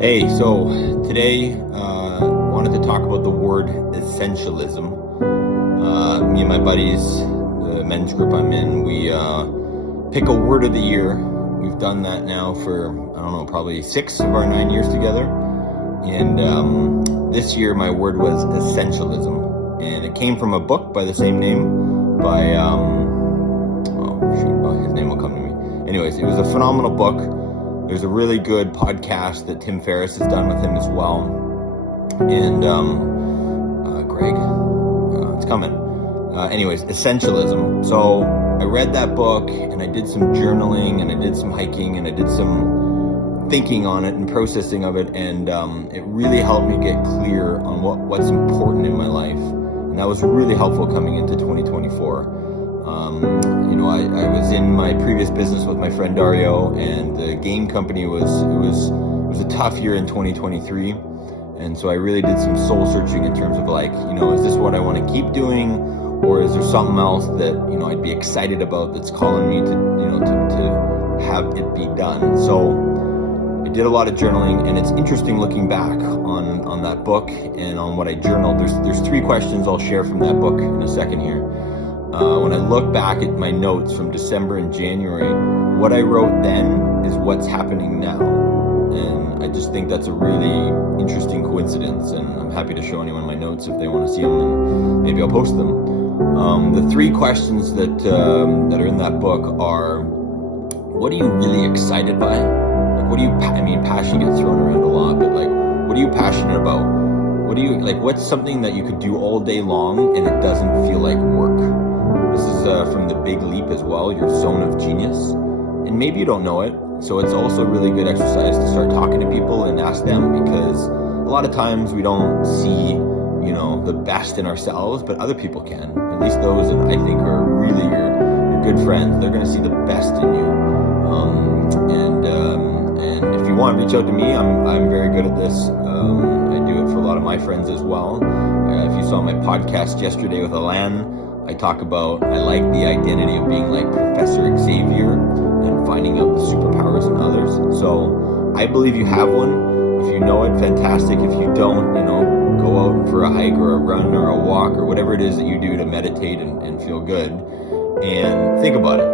Hey, so today wanted to talk about the word essentialism. Me and my buddies, the men's group I'm in, we pick a word of the year. We've done that now for, probably 6 of our 9 years together. And this year my word was essentialism. And it came from a book by the same name by, his name will come to me. Anyways, it was a phenomenal book. There's a really good podcast that Tim Ferriss has done with him as well. And Greg, it's coming. Anyways, Essentialism. So I read that book and I did some journaling and I did some hiking and I did some thinking on it and processing of it. And it really helped me get clear on what's important in my life. And that was really helpful coming into 2024. I was in my previous business with my friend Dario, and the game company was a tough year in 2023. And so I really did some soul searching in terms of is this what I want to keep doing, or is there something else that, I'd be excited about that's calling me to have it be done. So I did a lot of journaling, and it's interesting looking back on that book and on what I journaled. There's 3 questions I'll share from that book in a second here. When I look back at my notes from December and January, what I wrote then is what's happening now. And I just think that's a really interesting coincidence, and I'm happy to show anyone my notes if they want to see them, and maybe I'll post them. The 3 questions that are in that book are: what are you really excited by? Passion gets thrown around a lot, but what are you passionate about? What's something that you could do all day long and it doesn't feel like work? This is from The Big Leap as well, your zone of genius. And maybe you don't know it, so it's also a really good exercise to start talking to people and ask them, because a lot of times we don't see, the best in ourselves, but other people can. At least those that I think are really your good friends, they're going to see the best in you. And if you want to reach out to me, I'm very good at this. I do it for a lot of my friends as well. If you saw my podcast yesterday with Alan, I like the identity of being like Professor Xavier and finding out the superpowers in others. So I believe you have one. If you know it, fantastic. If you don't, go out for a hike or a run or a walk or whatever it is that you do to meditate and feel good. And think about it.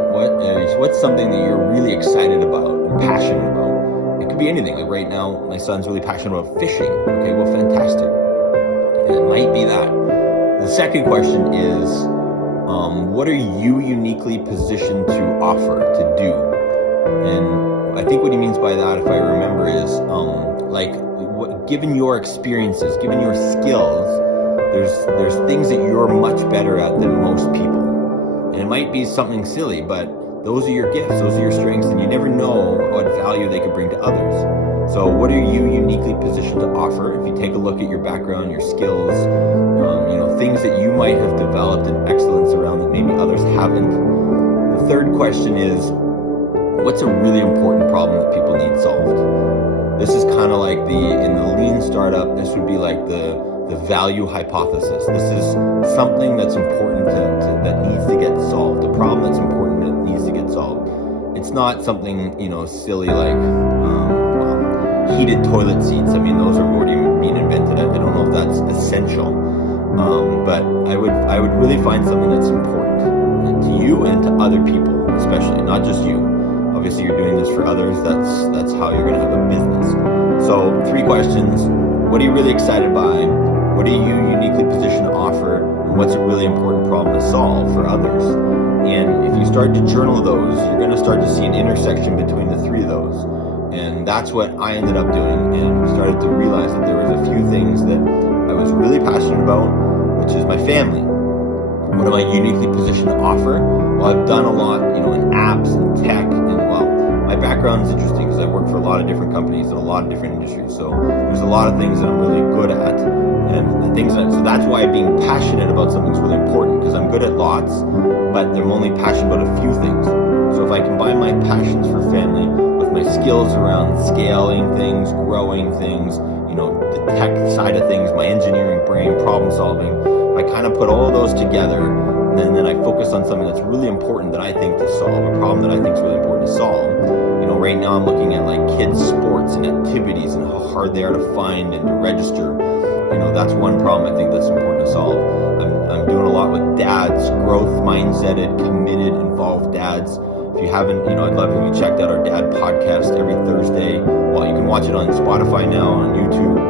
What's something that you're really excited about and passionate about? It could be anything. Like right now, my son's really passionate about fishing. Okay, well, fantastic. And it might be that. The second question is, what are you uniquely positioned to offer, to do? And I think what he means by that, if I remember, is given your experiences, given your skills, there's things that you're much better at than most people. And it might be something silly, but those are your gifts, those are your strengths, and you never know what value they could bring to others. So what are you uniquely positioned to offer? If you take a look at your background, your skills, things that you might have developed an excellence around that maybe others haven't. The third question is, what's a really important problem that people need solved? This is kind of like in the lean startup, this would be like the value hypothesis. This is something that's important that needs to get solved, a problem that's important that needs to get solved. It's not something, silly like heated toilet seats. Those are already being invented. I don't know if that's essential, but I would really find something that's important to you and to other people, especially, not just you. Obviously, you're doing this for others. That's how you're going to have a business. So 3 questions: what are you really excited by? What are you uniquely positioned to offer? And what's a really important problem to solve for others? And if you start to journal those, you're going to start to see an intersection between the 3 of those. And that's what I ended up doing, and started to realize that there was a few things that I was really passionate about, which is my family. What am I uniquely positioned to offer? Well, I've done a lot, in apps and tech, and my background is interesting because I've worked for a lot of different companies in a lot of different industries. So there's a lot of things that I'm really good at, and so that's why being passionate about something is really important, because I'm good at lots, but I'm only passionate about a few things. So if I combine my passions for family with my skills around scaling things, growing things, the tech side of things, my engineering brain, problem solving, if I kind of put all of those together, and then I focus on something that's really important that I think to solve, a problem that I think is really important to solve. Right now I'm looking at kids sports sports and activities and how hard they are to find and to register. That's one problem I think that's important to solve. I'm doing a lot with dads, growth mindseted, committed, involved dads. If you haven't, I'd love if you checked out our dad podcast every Thursday. Well, you can watch it on Spotify now, on YouTube.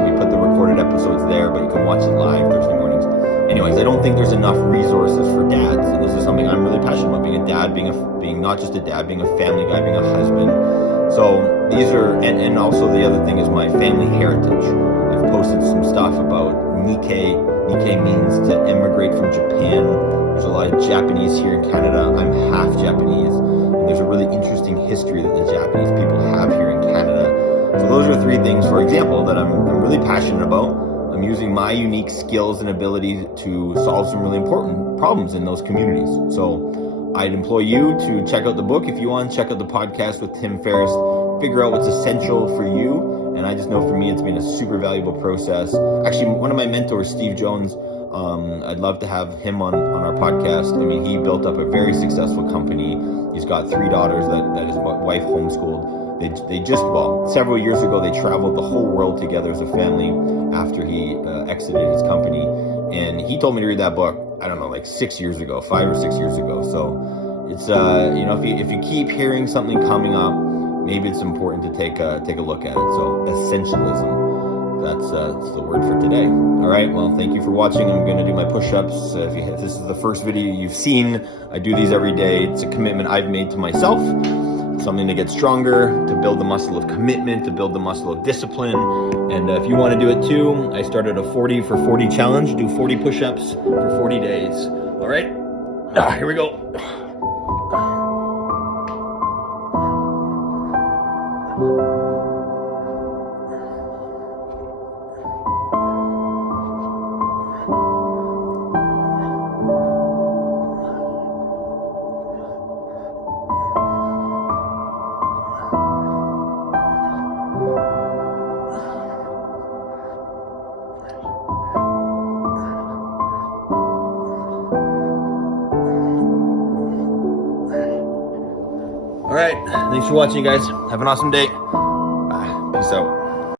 We put the recorded episodes there, but you can watch it live Thursday mornings. Anyways, I don't think there's enough resources for dads, and this is something I'm really passionate about, being a dad, being not just a dad, being a family guy, being a husband. So these are, and also the other thing is my family heritage. I've posted some stuff about Nikkei. Nikkei means to immigrate from Japan. There's a lot of Japanese here in Canada. I'm half Japanese, and there's a really interesting history that the Japanese people have here in Canada. So those are three things, for example, that I'm really passionate about. I'm using my unique skills and ability to solve some really important problems in those communities. So I'd employ you to check out the book. If you want, check out the podcast with Tim Ferriss. Figure out what's essential for you. And I just know for me, it's been a super valuable process. Actually, one of my mentors, Steve Jones, I'd love to have him on our podcast. I mean, he built up a very successful company. He's got 3 daughters that his wife homeschooled. They just, several years ago, they traveled the whole world together as a family after he exited his company. And he told me to read that book, I don't know, like 6 years ago, 5 or 6 years ago. So it's, if you keep hearing something coming up, maybe it's important to take a look at it. So essentialism, that's the word for today. All right, well, thank you for watching. I'm going to do my push-ups. If this is the first video you've seen, I do these every day. It's a commitment I've made to myself, something to get stronger, to build the muscle of commitment, to build the muscle of discipline. And if you want to do it too, I started a 40 for 40 challenge. Do 40 push-ups for 40 days. All right, here we go. All right, thanks for watching, guys. Have an awesome day.